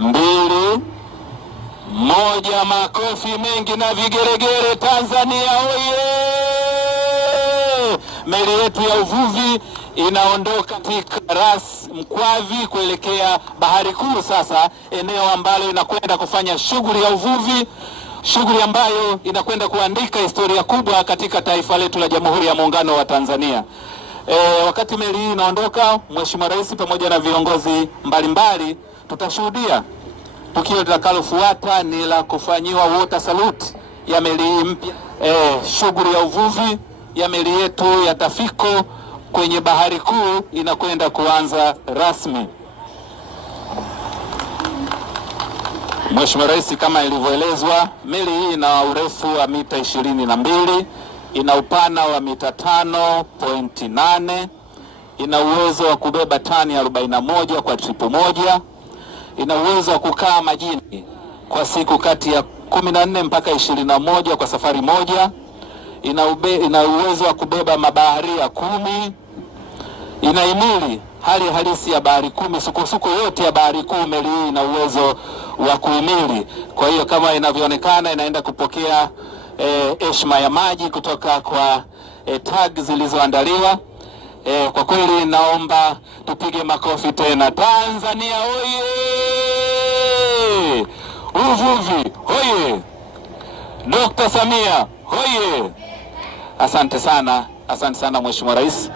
2, 1. Makofi mengi na vigeregere. Tanzania oye! Meli yetu ya uvuvi inaondoka katika Ras Mkwavi kuelekea Bahari Kuu, sasa eneo ambalo inakwenda kufanya shughuli ya uvuvi, shughuli ambayo inakwenda kuandika historia kubwa katika taifa letu la Jamhuri ya Muungano wa Tanzania. Wakati meli hii inaondoka, Mheshimiwa Rais pamoja na viongozi mbalimbali tutashuhudia tukio litakalofuata ni la kufanyiwa water salute ya meli hii mpya. Shughuli ya uvuvi ya meli yetu ya Tafiko kwenye Bahari Kuu inakwenda kuanza rasmi. Mheshimiwa Rais, kama ilivyoelezwa, meli hii ina urefu wa mita 22, ina upana wa mita 5.8, ina uwezo wa kubeba tani 41 kwa tripu moja, ina uwezo wa kukaa majini kwa siku kati ya 14 mpaka 21 kwa safari moja, ina uwezo wa kubeba mabaharia 10, inahimili hali halisi ya bahari 10, sukosuko yote ya bahari kuu. Meli hii ina uwezo wa kuhimili. Kwa hiyo kama inavyoonekana inaenda kupokea heshima ya maji kutoka kwa tag zilizoandaliwa. Kwa kweli naomba tupige makofi tena. Tanzania oye! Uvuvi oye! Dr. Samia oye! Asante sana Mheshimiwa Rais.